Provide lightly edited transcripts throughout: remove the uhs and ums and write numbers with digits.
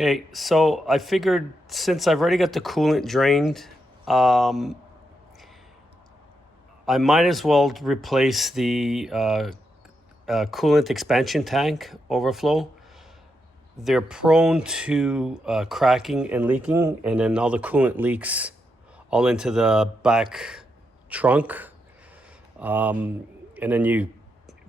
Okay, so I figured since I've already got the coolant drained, I might as well replace the coolant expansion tank overflow. They're prone to cracking and leaking, and then all the coolant leaks all into the back trunk. And then you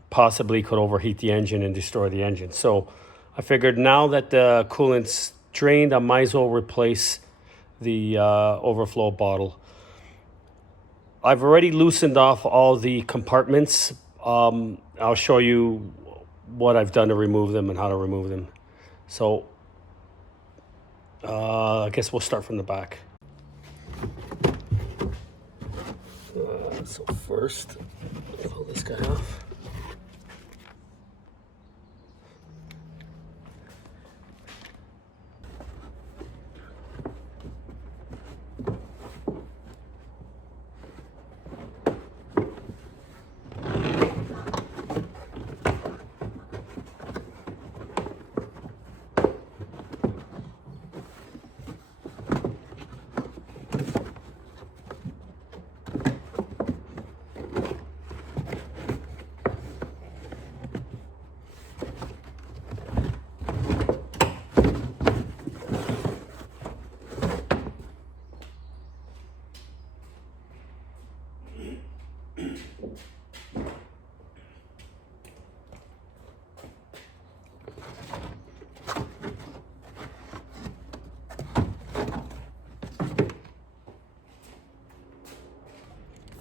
possibly could overheat the engine and destroy the engine. So I figured now that the coolant's drained, I might as well replace the overflow bottle. I've already loosened off all the compartments. I'll show you what I've done to remove them and how to remove them. So I guess we'll start from the back. So first, pull this guy off.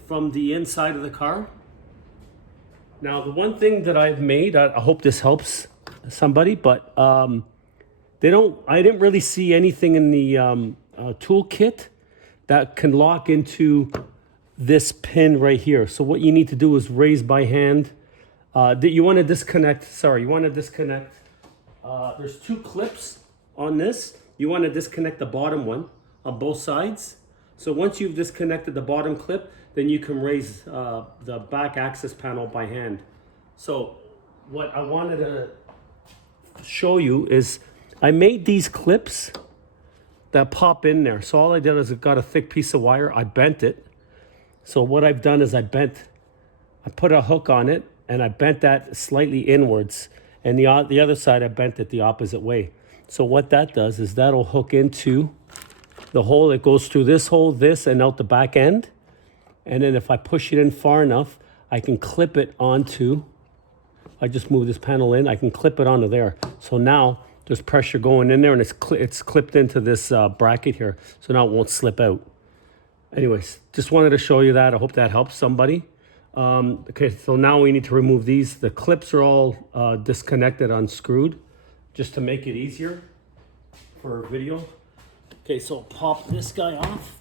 From the inside of the car. Now, the one thing that I've made, I hope this helps somebody, but I didn't really see anything in the toolkit that can lock into this pin right here. So what you need to do is raise by hand. You want to disconnect, there's two clips on this. You want to disconnect the bottom one on both sides. So once you've disconnected the bottom clip, then you can raise the back access panel by hand. So what I wanted to show you is I made these clips that pop in there. So all I did is I got a thick piece of wire, I bent it. So what I've done is I put a hook on it and I bent that slightly inwards. And the other side, I bent it the opposite way. So what that does is that'll hook into the hole. It goes through this hole, this, and out the back end. And then if I push it in far enough, I can clip it onto, I just move this panel in, I can clip it onto there. So now there's pressure going in there and it's clipped into this bracket here. So now it won't slip out. Anyways, just wanted to show you that. I hope that helps somebody. Okay, so now we need to remove these. The clips are all disconnected, unscrewed, just to make it easier for video. Okay, so pop this guy off.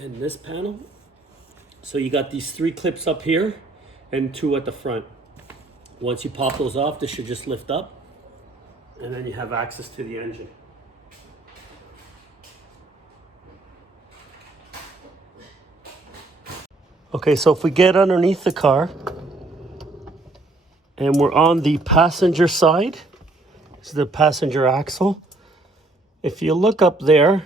And this panel. So you got these three clips up here and two at the front. Once you pop those off, this should just lift up and then you have access to the engine. Okay, so if we get underneath the car and we're on the passenger side, this is the passenger axle. If you look up there,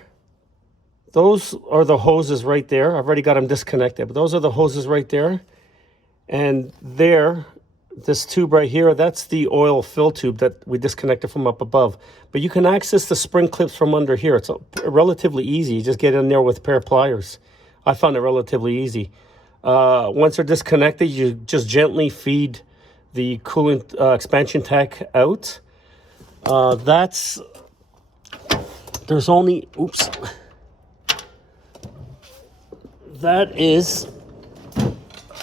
those are the hoses right there. I've already got them disconnected, but those are the hoses right there. And there, this tube right here, that's the oil fill tube that we disconnected from up above. But you can access the spring clips from under here. It's relatively easy. You just get in there with a pair of pliers. I found it relatively easy. Once they're disconnected, you just gently feed the coolant expansion tank out. There's only, oops. That is,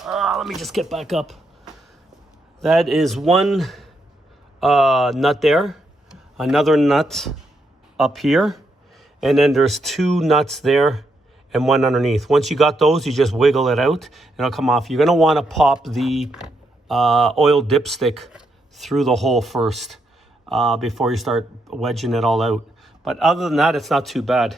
let me just get back up. That is one nut there, another nut up here, and then there's two nuts there and one underneath. Once you got those, you just wiggle it out and it'll come off. You're gonna wanna pop the oil dipstick through the hole first before you start wedging it all out. But other than that, it's not too bad.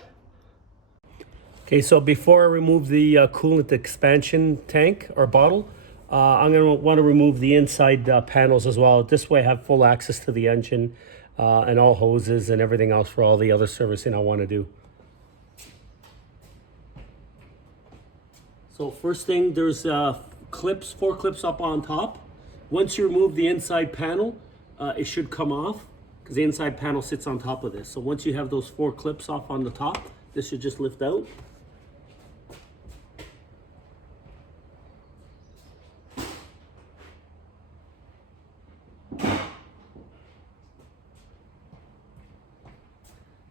Okay, so before I remove the coolant expansion tank or bottle, I'm going to want to remove the inside panels as well. This way I have full access to the engine and all hoses and everything else for all the other servicing I want to do. So first thing, there's clips, 4 clips up on top. Once you remove the inside panel, it should come off because the inside panel sits on top of this. So once you have those 4 clips off on the top, this should just lift out.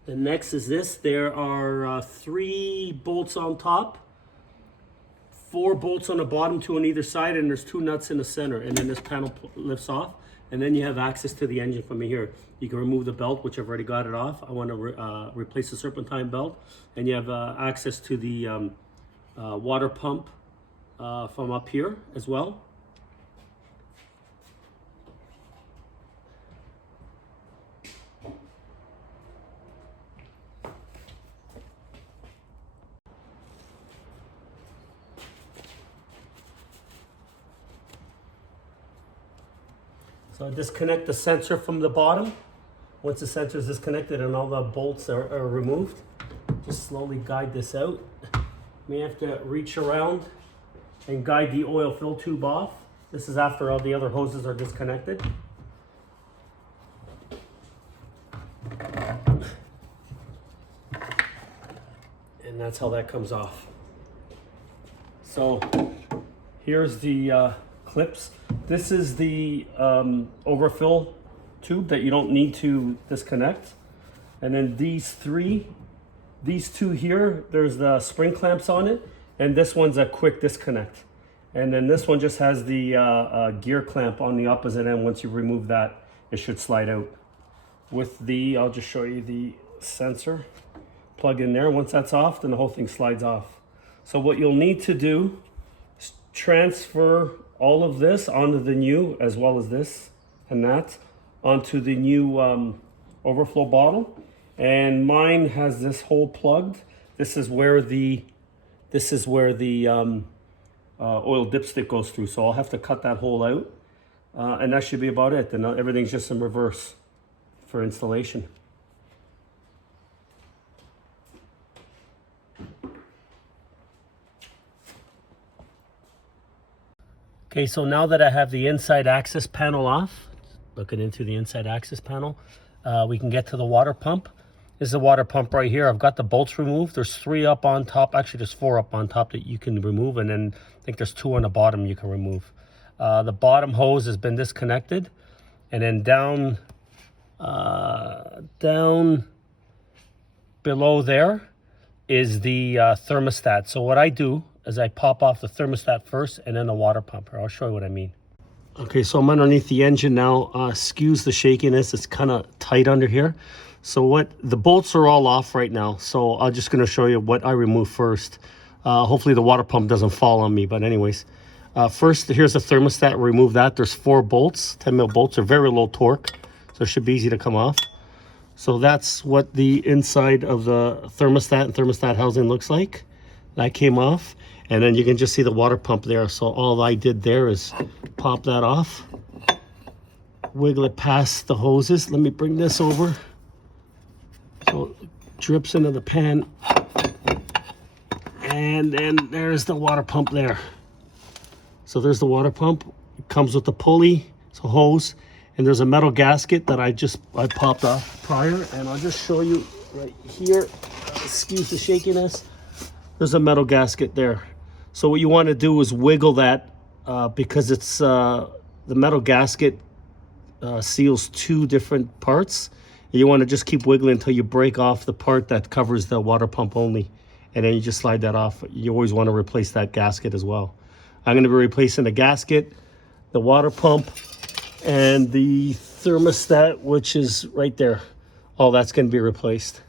The next is this. There are 3 bolts on top, 4 bolts on the bottom, 2 on either side, and there's 2 nuts in the center. And then this panel lifts off, and then you have access to the engine from here. You can remove the belt, which I've already got it off. I want to replace the serpentine belt, and you have access to the water pump from up here as well. So I disconnect the sensor from the bottom. Once the sensor is disconnected and all the bolts are removed, just slowly guide this out. You may have to reach around and guide the oil fill tube off. This is after all the other hoses are disconnected. And that's how that comes off. So here's the clips. This is the overfill tube that you don't need to disconnect. And then these 2 here, there's the spring clamps on it, and this one's a quick disconnect. And then this one just has the gear clamp on the opposite end. Once you remove that, it should slide out. With the, I'll just show you the sensor plug in there. Once that's off, then the whole thing slides off. So what you'll need to do is transfer all of this onto the new, as well as this and that, onto the new overflow bottle. And mine has this hole plugged. This is where the oil dipstick goes through. So I'll have to cut that hole out, and that should be about it. Then everything's just in reverse for installation. Okay, so now that I have the inside access panel off, looking into the inside access panel, we can get to the water pump. This is the water pump right here. I've got the bolts removed. There's 3 up on top. Actually, there's 4 up on top that you can remove, and then I think there's 2 on the bottom you can remove. The bottom hose has been disconnected, and then down below there is the thermostat. So what I do is I pop off the thermostat first and then the water pump. I'll show you what I mean. Okay, so I'm underneath the engine now. Excuse the shakiness. It's kind of tight under here. So the bolts are all off right now. So I'm just going to show you what I remove first. Hopefully the water pump doesn't fall on me. But anyways, first, here's the thermostat. Remove that. There's 4 bolts. 10mm bolts are very low torque, so it should be easy to come off. So that's what the inside of the thermostat and thermostat housing looks like. That came off. And then you can just see the water pump there. So all I did there is pop that off, wiggle it past the hoses. Let me bring this over. So it drips into the pan. And then there's the water pump there. So there's the water pump. It comes with the pulley, so hose. And there's a metal gasket that I popped off prior. And I'll just show you right here. Excuse the shakiness. There's a metal gasket there. So what you want to do is wiggle that because it's the metal gasket seals 2 different parts. And you want to just keep wiggling until you break off the part that covers the water pump only. And then you just slide that off. You always want to replace that gasket as well. I'm going to be replacing the gasket, the water pump, and the thermostat, which is right there. All that's going to be replaced.